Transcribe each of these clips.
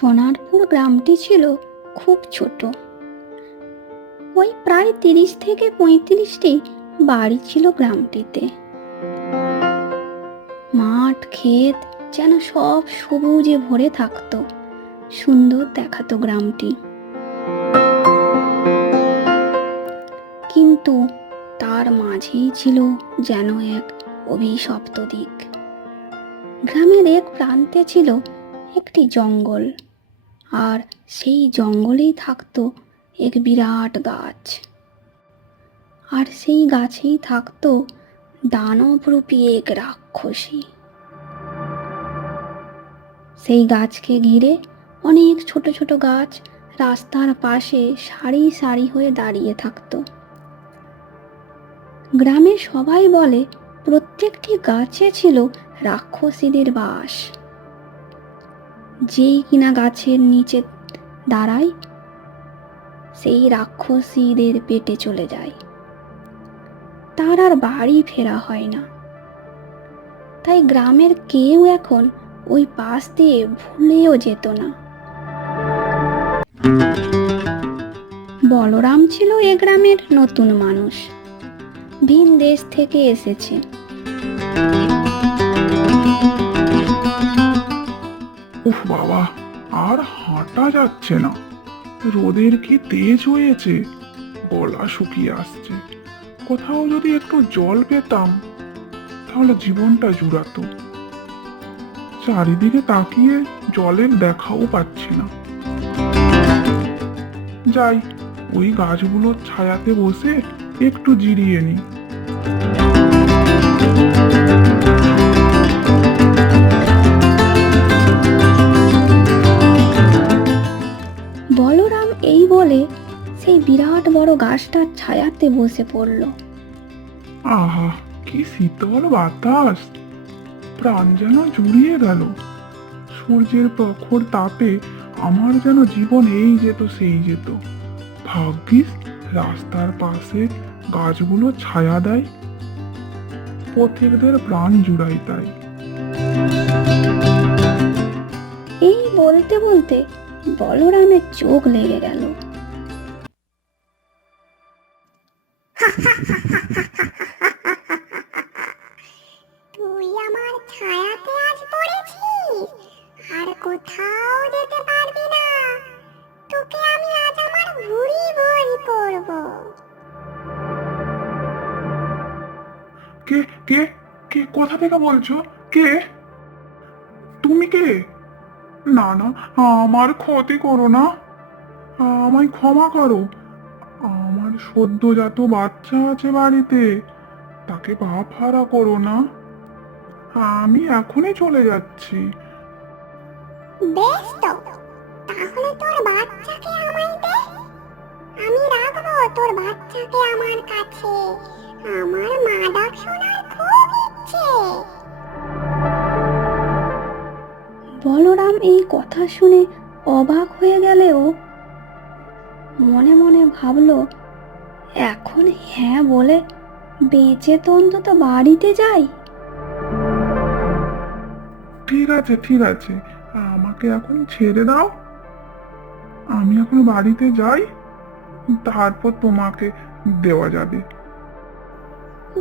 সোনারপুর গ্রামটি ছিল খুব ছোট। ওই প্রায় 30 থেকে 35টি বাড়ি ছিল গ্রামটিতে। মাঠ ক্ষেত যেন সব সবুজে ভরে থাকতো, সুন্দর দেখাতো গ্রামটি। কিন্তু তার মাঝেই ছিল যেন এক অভিশপ্ত দিক। গ্রামের এক প্রান্তে ছিল একটি জঙ্গল, আর সেই জঙ্গলেই থাকতো এক বিরাট গাছ। আর সেই গাছেই থাকতো দানবরূপী এক রাক্ষসী। সেই গাছকে ঘিরে অনেক ছোট ছোট গাছ রাস্তার পাশে সারি সারি হয়ে দাঁড়িয়ে থাকতো। গ্রামে সবাই বলে প্রত্যেকটি গাছে ছিল রাক্ষসীদের বাস। যেই কিনা গাছের নিচে দাঁড়ায় সেই রাক্ষসীদের পেটে চলে যায়, তার আর বাড়ি ফেরা হয় না। তাই গ্রামের কেউ এখন ওই পাশ দিয়ে ভুলেও যেত না। বলরাম ছিল এ গ্রামের নতুন মানুষ, ভিন দেশ থেকে এসেছে। উফ বাবা, আর হাঁটা যাচ্ছে না। রোদের কি তেজ হয়েছে, গলা শুকিয়ে আসছে। কোথাও যদি একটু জল পেতাম তাহলে জীবনটা জুড়াতো। চারিদিকে তাকিয়ে জলের দেখাও পাচ্ছি না। যাই, ওই গাছগুলোর ছায়াতে বসে একটু জিরিয়ে নি। বলরাম এই বলে সেই বিরাট বড় গাছটার ছায়াতে বসে পড়ল। আহা, কি শীতল বাতাস! প্রাণ যেন জুড়িয়ে গেল। সূর্যের প্রখর তাপে আমার যেন জীবন এই যেত সেই যেত। ভাগ্যিস রাস্তার পাশে গাছগুলো ছায়া দেয়, পথিকদের প্রাণ জুড়াই তাই। এই বলতে বলতে বলরামের চোখ লেগে গেল। তুই আমার ছায়াতে আজ পড়েছিস, আর কোথাও যেতে পারবি না। তোকে আমি আজ আমার ভুঁড়ি ভরি করব। কে কে কে কোথা থেকে বলছো? কে তুমি? কে? না না, আমার ক্ষতি করো না, আমায় ক্ষমা করো। আমার সদ্যজাত বাচ্চা আছে বাড়িতে, তাকে বাপ হারা করো না। আমি এখনই চলে যাচ্ছি। বেশ তো, তাহলে তোর বাচ্চাকে আমায় দে। আমি রাখবো তোর বাচ্চাকে আমার কাছে। আমার মা ডাক শোনার খুব ইচ্ছে। বলরাম এই কথা শুনে অবাক হয়ে গেলেও মনে মনে ভাবল, এখন হ্যাঁ বলে বেঁচে তো অন্তত বাড়িতে যাই। ঠিক আছে ঠিক আছে, আমাকে এখন ছেড়ে দাও। আমি এখন বাড়িতে যাই, তারপর তোমাকে দেওয়া যাবে।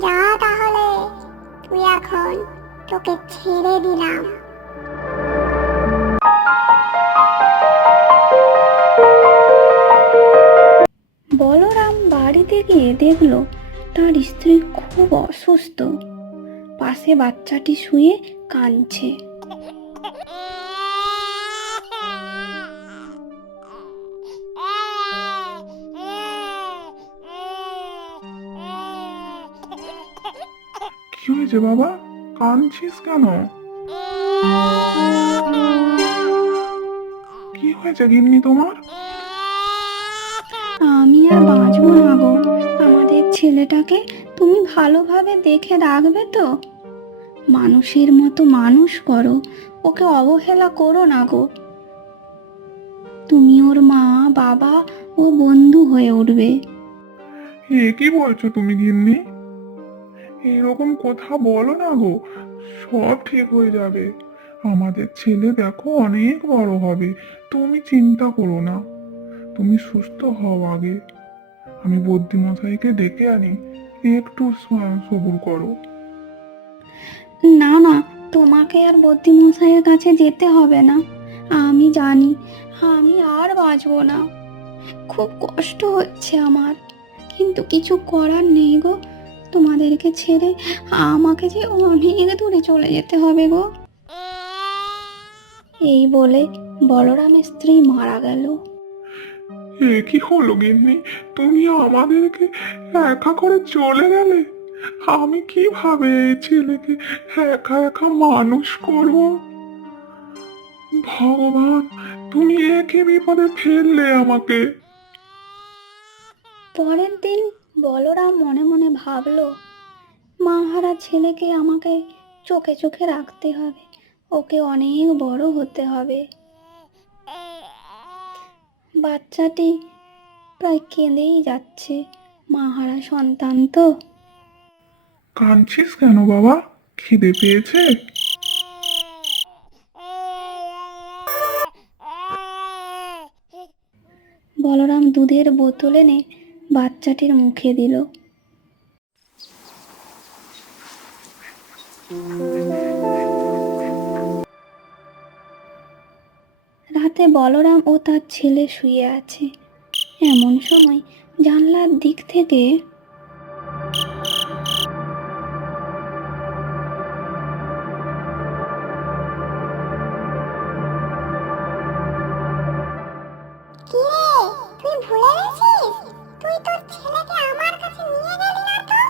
যা তাহলে, তুই এখন, তোকে ছেড়ে দিলাম। বলরাম বাড়িতে গিয়ে দেখল তার স্ত্রী খুব অসুস্থ, পাশে বাচ্চাটি শুয়ে কাঁদছে। কি হয়েছে বাবা, কাঁদছিস কেন? কি হয়েছে গিন্নি তোমার? আমি আর বাঁচবো না গো, আমাদের ছেলেটাকে তুমি ভালোভাবে দেখে রাখবে তো? মানুষের মতো মানুষ করো, ওকে অবহেলা করো না গো। তুমি ওর মা, বাবা ও বন্ধু হয়ে উঠবে। এ কি বলছো তুমি গিন্নি? এরকম কথা বলো না গো, সব ঠিক হয়ে যাবে। আমাদের ছেলে দেখো অনেক বড় হবে, তুমি চিন্তা করো না। তুমি সুস্থ হও আগে। আমি বুদ্ধিমশাইকে ডেকে আনি, একটু সবুর করো। না না, তোমাকে আর বুদ্ধিমশাইয়ের কাছে যেতে হবে না। আমি জানি আমি আর বাঁচবো না। খুব কষ্ট হচ্ছে আমার, কিন্তু কিছু করার নেই গো। তোমাদেরকে ছেড়ে আমাকে যে অনেক দূরে চলে যেতে হবে গো। এই বলে বলরামের স্ত্রী মারা গেল। এ কি হলো গিন্নি, তুমি আমাদেরকে একা করে চলে গেলে? আমি কিভাবে এই ছেলেকে একা একা মানুষ করব? ভগবান, তুমি একে বিপদে ফেললে আমাকে। পরের দিন বলরাম মনে মনে ভাবলো, মাহারা ছেলেকে আমাকে চোখে চোখে রাখতে হবে, ওকে অনেক বড় হতে হবে। বাচ্চাটি প্রায় কেঁদেই যাচ্ছে, মাহারা সন্তান তো। কাঁদছিস কেন বাবা, খিদে পেয়েছে? বলরাম দুধের বোতল এনে বাচ্চাটির মুখে দিল। রাতে বলরাম ও তার ছেলে শুয়ে আছে। এমন সময় জানলার দিক থেকে কি রে, তুই ভুলে গেছিস? তুই তোর ছেলেকে আমার কাছে নিয়ে গেলি না তো?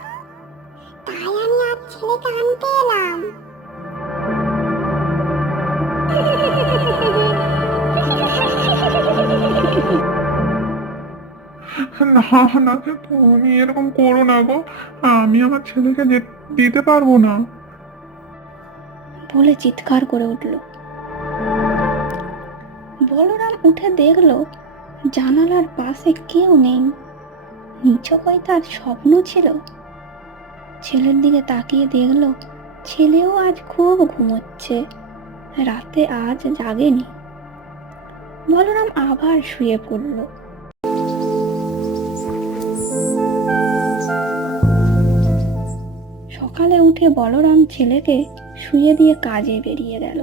তাই আমি আজ ছেলেকে আনতে এলাম। না না, তুমি এরকম করো না গো, আমি আমার ছেলেকে দিতে পারবো না। বলে চিৎকার করে উঠল। বলরাম উঠে দেখলো জানালার পাশে কেউ নেই। নিছকই তার স্বপ্ন ছিল। ছেলের দিকে তাকিয়ে দেখলো ছেলেও আজ খুব ঘুমোচ্ছে, রাতে আজ জাগেনি। বলরাম আবার শুয়ে পড়ল। সকালে উঠে বলরাম ছেলেকে শুয়ে দিয়ে কাজে বেরিয়ে গেল।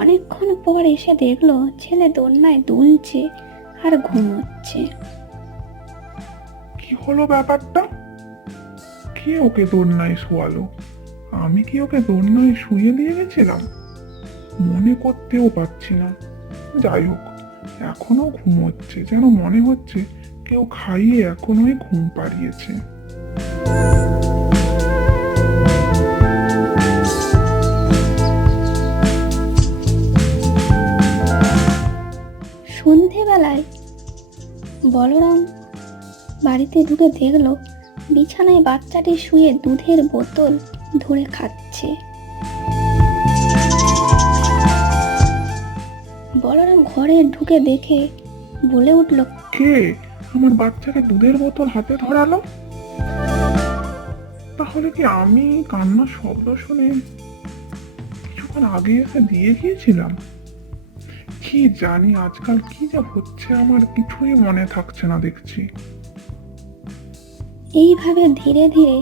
অনেকক্ষণ পর এসে দেখলো ছেলে দোলনায় দুলছে আর ঘুমোচ্ছে। কি হলো ব্যাপারটা? কে ওকে দোলনায় শোয়ালো? আমি কি ওকে দোলনায় শুয়ে দিয়ে গেছিলাম? মনে করতেও পারছি না। যাই হোক, এখনো ঘুমোচ্ছে, যেন মনে হচ্ছে কেউ খাইয়ে এখনোই ঘুম পাড়িয়েছে। সন্ধেবেলায় বলরাম বাড়িতে ঢুকে দেখলো বিছানায় বাচ্চাটি শুয়ে দুধের বোতল ধরে খাচ্ছে। বলরাম ঘরে ঢুকে দেখে বলে উঠল, কে আমার বাচ্চাকে দুধের বোতল হাতে ধরালো? তাহলে কি আমি কান্নার শব্দ শুনে কিছুক্ষণ আগে এসে দিয়ে গিয়েছিলাম? কি জানি আজকাল কি যা হচ্ছে, আমার কিছুই মনে থাকছে না দেখছি। এইভাবে ধীরে ধীরে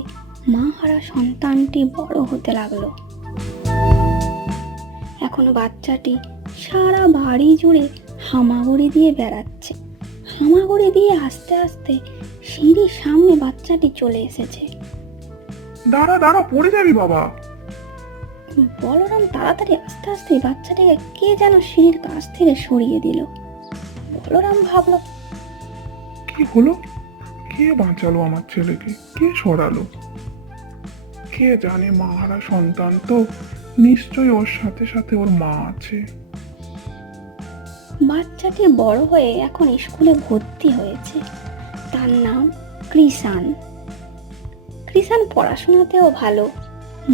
মা হারা সন্তানটি বড় হতে লাগলো। এখন বাচ্চাটি সারা বাড়ি জুড়ে হামাগুড়ি দিয়ে বেড়াচ্ছে। হামাগুড়ি দিয়ে আস্তে আস্তে সিঁড়ির সামনে বাচ্চাটি চলে এসেছে। দাঁড়া দাঁড়া, পড়ে যাবি বাবা। বলরাম তাড়াতাড়ি আস্তে আস্তে বাচ্চাটিকে কে যেন সিঁড়ির কাছ থেকে সরিয়ে দিল। বলরাম ভাবলো, কি হলো? কে বাঁচালো আমার ছেলেকে? কে সরালো? কে জানে, মাহারা সন্তান তো, নিশ্চয়ই ওর সাথে সাথে ওর মা আছে। বাচ্চাটি বড় হয়ে এখন স্কুলে ভর্তি হয়েছে। তার নাম কৃষাণ। কৃষাণ পড়াশোনাতেও ভালো,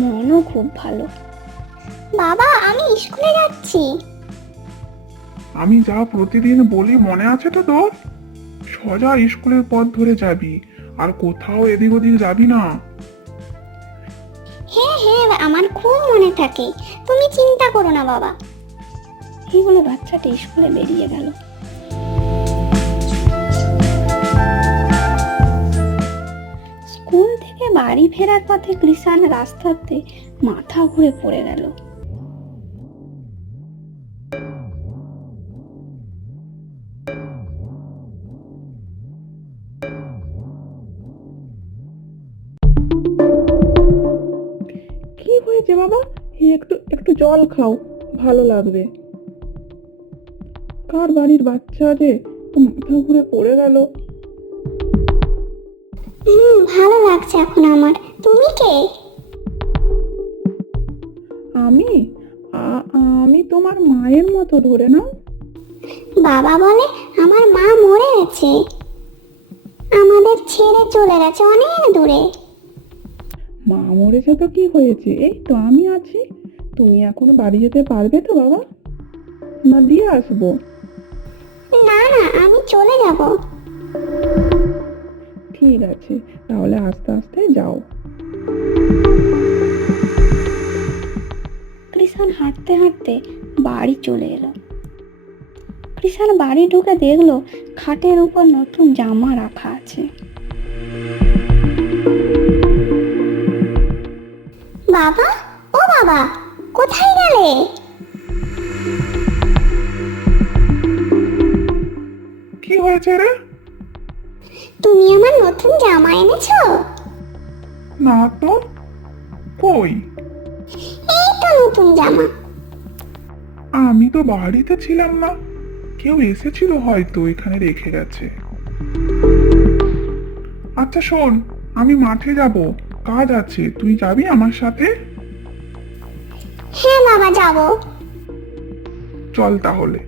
মনও খুব ভালো। বাবা, আমি স্কুলে যাচ্ছি। আমি যা প্রতিদিন বলি মনে আছে তো তোর? সোজা স্কুলের পথ ধরে যাবি, আর কোথাও এদিক ওদিক যাবি না। হ্যাঁ হ্যাঁ, আমার খুব মনে থাকে, তুমি চিন্তা করো না বাবা। এই বলে বাচ্চাটি স্কুলে বেরিয়ে গেল। স্কুল থেকে বাড়ি ফেরার পথে কৃষাণ রাস্তাতে মাথা ঘুরে পড়ে গেল। কি হয়েছে বাবা? একটু একটু জল খাও, ভালো লাগবে। কার বাড়ির বাচ্চা যে মাথা ঘুরে পড়ে গেল? ভালো লাগছে এখন আমার। তুমি কে? আমি আমি তোমার মায়ের মতো, ধরে নাও। বাবা বলে আমার মা মরে গেছে, আমাদের ছেড়ে চলে গেছে অনেক দূরে। মা মরেছে তো কি হয়েছে, এই তো আমি আছি। তুমি এখনো বাড়ি যেতে পারবে তো বাবা? না দিয়ে আসবো? না না, আমি চলে যাব। ঠিক আছে, তাহলে আস্তে আস্তে যাও। কৃষাণ হাঁটতে হাঁটতে বাড়ি চলে এলো। কৃষাণ বাড়ি ঢুকে দেখলো খাটের উপর নতুন জামা রাখা আছে। বাবা, ও বাবা, কোথায় গেলে? কি হয়েছে রে? তুমি আমার নতুন জামা এনেছো? না তো, কই? এই তো নতুন জামা। আমি তো বাড়িতে ছিলাম না, কেউ এসেছিল হয়তো, এখানে রেখে গেছে। আচ্ছা শোন, আমি মাঠে যাব, কাজ আছে, তুই যাবি আমার সাথে? হ্যাঁ বাবা, যাব। চল তাহলে।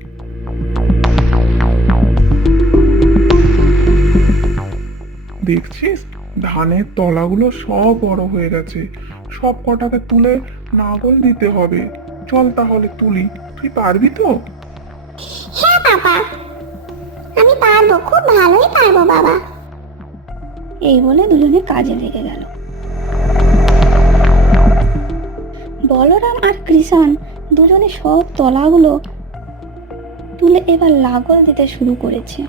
দেখছিস, ধানের তলাগুলো সব বড় হয়ে গেছে, সব কটাকে তুলে নাগল দিতে হবে। চল তাহলে তুলি, তুই পারবি তো? হ্যাঁ বাবা, আমি পারবো, খুব ভালোই পারবো বাবা। এই বলে দুজনে কাজে লেগে গেল। বলরাম আর কৃষাণ দুজনে সব তলাগুলো তুলে এবার লাগল দিতে শুরু করেছে।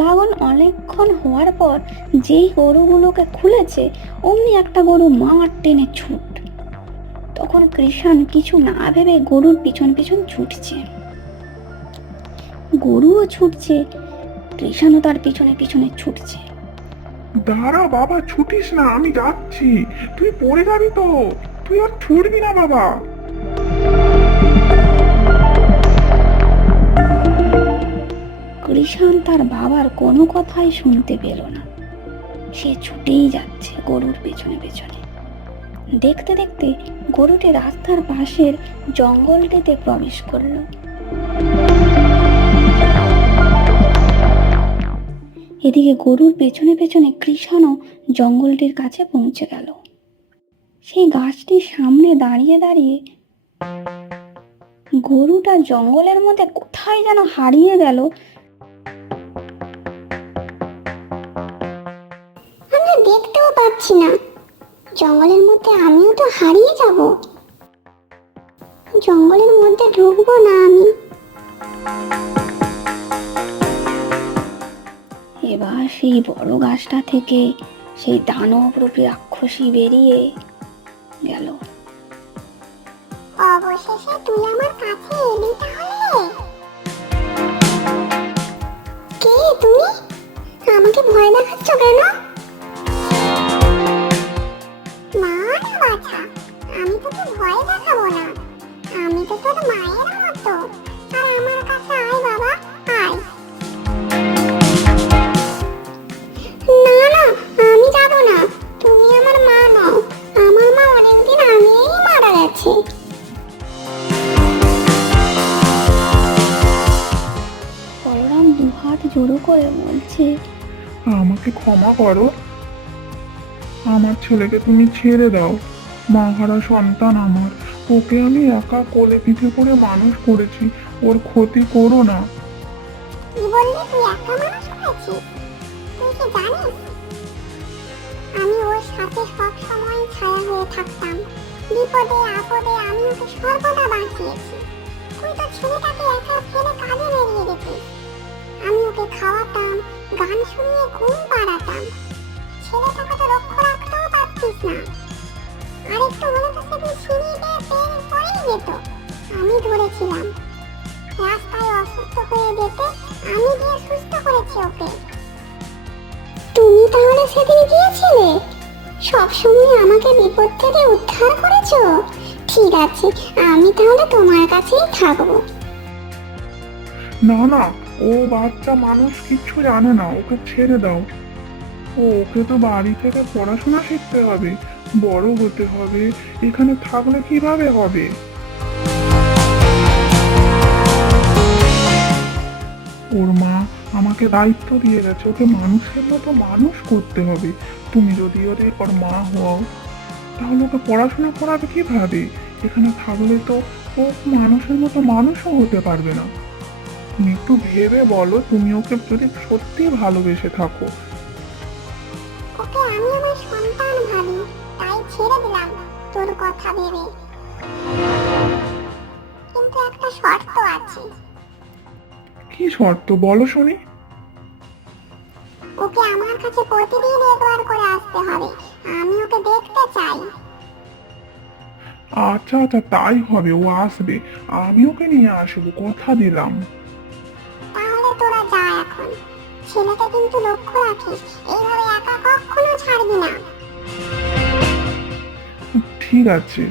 লাগল অনেকক্ষণ হওয়ার পর যেই গরুগুলোকে খুলেছে, অমনি একটা গরু মাঠ টেনে ছুট। তখন কৃষাণ কিছু না ভেবে গরুর পিছন পিছন ছুটছে। গরুও ছুটছে, কৃষাণও তার পিছনে পিছনে ছুটছে। দাঁড়া বাবা, ছুটিস না, আমি যাচ্ছি। তুই পড়ে যাবি তো, তুই আর ছুটবি না বাবা। কৃষাণ তার বাবার কোনো কথাই শুনতে পেল না। সে ছুটেই যাচ্ছে গরুর পেছনে পেছনে। দেখতে দেখতে গরুটি রাস্তার পাশের জঙ্গলটিতে প্রবেশ করলো। এদিকে গরুর পেছনে পেছনে কৃষাণও জঙ্গলটির কাছে পৌঁছে গেল। সেই গাছটির সামনে দাঁড়িয়ে দাঁড়িয়ে গরুটা জঙ্গলের মধ্যে কোথায় যেন হারিয়ে গেল। আমরা দেখতেও পাচ্ছি না, জঙ্গলের মধ্যে আমিও তো হারিয়ে যাব। জঙ্গলের মধ্যে ঢুকবো না আমি। এবার সেই বড় গাছটা থেকে সেই দানব রূপী রাক্ষসী বেরিয়ে গেল। অবশেষে তুই আমার কাছে এলি তাহলে। কে তুমি? আমাকে ভয় দেখাচ্ছ কেন? না না বাছা, আমি তোকে ভয় দেখাবো না, আমি তো তোর মায়ের মতো। আর আমার কাছে আয় বাবা, আয়। না না, আমি যাব না, তুমি আমার মা নও, আমার মা অনেকদিন আগেই মারা গেছে। বলরাম দুহাত জোড়ো করে বলছে, আমাকে ক্ষমা করো, আমার ছেলেকে তুমি ছেড়ে দাও। মাহারা সন্তান আমার, ওকে আমি একা কোলে পিঠে করে মানুষ করেছি, ওর ক্ষতি করো না। কি বললি তুই একা মানুষ করেছিস? তুই কি জানিস আমি ওর সাথে সব সময় ছায়া হয়ে থাকতাম। বিপদে আপদে আমি ওকে সর্বদা বাঁচিয়েছি। তুই তো ছেলেটাকে একা ফেলে কাজে বেরিয়ে গেছিস। আমি ওকে খাওয়াতাম, গান শুনিয়ে ঘুম পাড়াতাম। ছেলেটাকে তো লক্ষ্য রাখতেও পারছিস না। আর একটু হলে তো সেদিন সিঁড়ি বেয়ে পড়েই যেত। আমি ধরেছিলাম। রাস্তায় অসুস্থ হয়ে যেতে আমি গিয়ে সুস্থ করেছি ওকে। তুমি তাহলে সেদিন গিয়েছিলে? সবসময় আমাকে বিপদ থেকে উদ্ধার করেছো। ঠিক আছে, আমি তাহলে তোমার কাছেই থাকবো। না না, ও বাচ্চা মানুষ, কিচ্ছু জানে না, ওকে ছেড়ে দাও। ওকে তো বাড়ি থেকে পড়াশোনা শিখতে হবে, বড় হতে হবে, এখানে থাকলে কিভাবে হবে? ওর মা আমাকে দায়িত্ব দিয়ে গেছে, ওকে মানুষের মতো মানুষ করতে হবে। তুমি যদি ওর মা হও, তাহলে ওকে পড়াশোনা করাবে কিভাবে? এখানে থাকলে তো ও মানুষের মতো মানুষও হতে পারবে না। তুমি একটু ভেবে বলো, তুমি ওকে যদি সত্যি ভালোবেসে থাকো। ওকে আমি আমার সন্তান ভাবি, তাই ছেড়ে দিলাম তোর কথা ভেবে। কিন্তু একটা শর্ত আছে। কি শর্ত বলো শুনি? ওকে আমার কাছে প্রতিদিন একবার করে আসতে হবে। আমি ওকে দেখতে চাই। আচ্ছা আচ্ছা, তাই হবে, ও আসবে, আমি ওকে নিয়ে আসবো, কথা দিলাম। তাহলে তোরা যা এখন। ছেলেকে কিন্তু লক্ষ্য রাখিস, এইভাবে একা কখনো ছাড়বি না। ঠিক আছে।